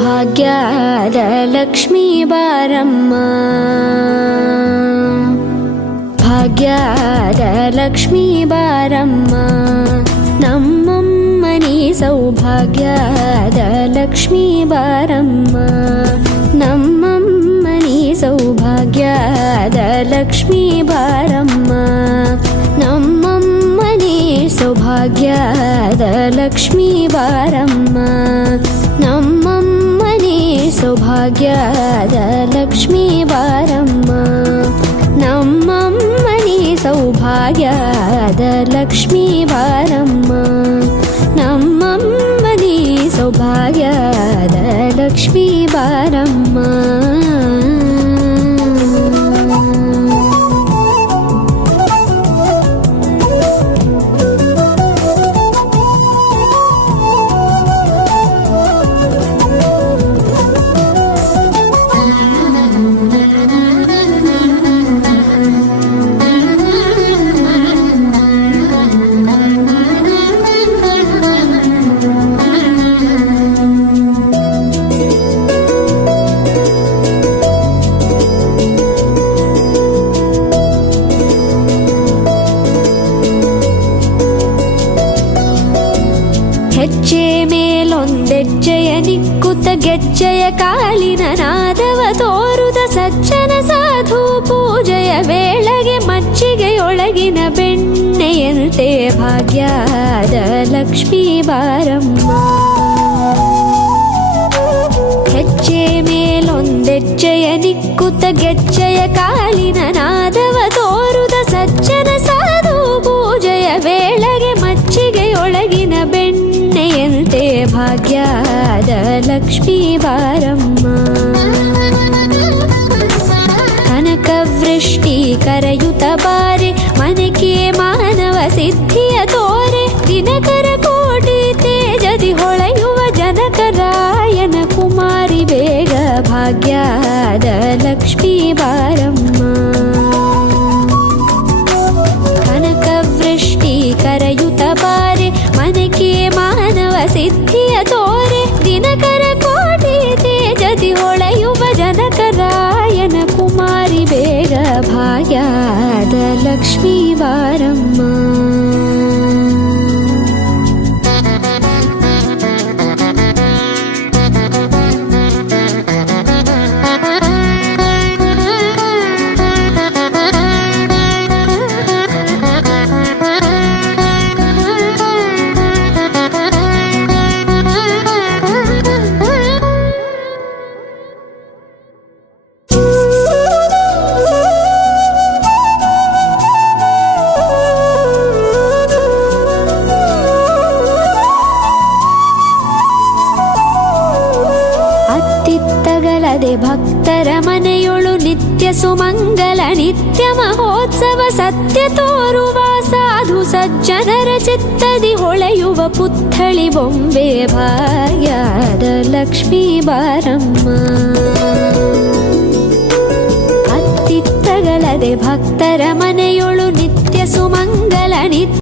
ಭಾಗ್ಯದ ಲಕ್ಷ್ಮೀ ಬಾರಮ್ಮ, ಭಾಗ್ಯದ ಲಕ್ಷ್ಮೀ ಬಾರಮ್ಮ, ನಮ್ಮಮ್ಮನಿ ಸೌಭಾಗ್ಯದ ಲಕ್ಷ್ಮೀ ಬಾರಮ್ಮ, ನಮ್ಮಮ್ಮನಿ ಸೌಭಾಗ್ಯದ ಲಕ್ಷ್ಮೀ ಬಾರಮ್ಮ, ನಮ್ಮಮ್ಮನಿ ಸೌಭಾಗ್ಯದ ಲಕ್ಷ್ಮೀ ಬಾರಮ್ಮ, ನಮ್ಮಮ್ಮನಿ ಸೌಭಾಗ್ಯದ ಲಕ್ಷ್ಮೀ ಬಾರಮ್ಮ, ನಮ್ಮಮ್ಮನಿ ಸೌಭಾಗ್ಯದ ಲಕ್ಷ್ಮೀ ಬಾರಮ್ಮ, ನಮ್ಮಮ್ಮನಿ ಸೌಭಾಗ್ಯದ ಲಕ್ಷ್ಮೀ ಬಾರಮ್ಮ. ಹೆಜ್ಜೆ ಮೇಲೊಂದೆಜ್ಜೆಯ ನಿಕ್ಕುತ್ತ ಗೆಜ್ಜೆಯ ಕಾಲಿನ ನಾದವ ತೋರುದ ಸಜ್ಜನ ಸಾಧು ಪೂಜೆಯ ವೇಳೆಗೆ ಮಜ್ಜಿಗೆಯೊಳಗಿನ ಬೆಣ್ಣೆಯಂತೆ ಭಾಗ್ಯದ ಲಕ್ಷ್ಮೀ ಬಾರಮ್ಮ, ಹೆಜ್ಜೆ ಮೇಲೊಂದೆಜ್ಜೆಯ ನಿಕ್ಕುತ್ತ ಗೆಜ್ಜೆಯ ಕಾಲಿನ ನಾದವ ತೋರುದ ಸಜ್ಜನ ಸಾಧು ಪೂಜೆಯ ವೇಳೆಗೆ ಮಜ್ಜಿಗೆಯೊಳಗಿನ ಬೆಣ್ಣೆಯಂತೆ ಭಾಗ್ಯದ ಲಕ್ಷ್ಮೀ ಬಾರಮ್ಮ, ಕನಕವೃಷ್ಟಿ ಕರೆಯುತ್ತ ಬಾರೆ ಮನಕೆ ಮಾನವ ಸಿದ್ಧಿಯ ತೋರೆ, ದಿನಕರ ಕೋಟಿ ತೇಜದಿ ಹೊಳೆಯುವ ಜನಕರಾಯನ ಕುಮಾರಿ ಬೇಗ ಭಾಗ್ಯದ ಲಕ್ಷ್ಮೀ ಬಾರಮ್ಮ, ಕನಕವೃಷ್ಟಿ ಕರೆಯುತ್ತ ಬಾರೆ ಮನಕೆ ಮಾನವ ಸಿದ್ಧಿಯ ತೋರೆ, ದಿನಕರ ಕೋಟಿ ತೇಜದಿ ಹೊಳೆಯುವ ಜನಕರಾಯನ ಕುಮಾರಿ ಬೇಗ ಭಾಗ್ಯದ ಲಕ್ಷ್ಮೀ ಬಾರಮ್ಮ. ಅತ್ತಿತ್ತಗಲದೆ ಭಕ್ತರ ಮನೆಯೊಳು ನಿತ್ಯ ಸುಮಂಗಲ ನಿತ್ಯ ಮಹೋತ್ಸವ ಸತ್ಯ ತೋರುವ ಸಾಧು ಸಜ್ಜನರ ಚಿತ್ತದಿ ಹೊಳೆಯುವ ಪುತ್ಥಳಿ ಬೊಂಬೆ ಭಾಗ್ಯದ ಲಕ್ಷ್ಮೀ ಬಾರಮ್ಮ, ಅತ್ತಿತ್ತಗಲದೆ ಭಕ್ತರ ಮನೆಯೊಳು ನಿತ್ಯ ಸುಮಂಗಲ ನಿತ್ಯ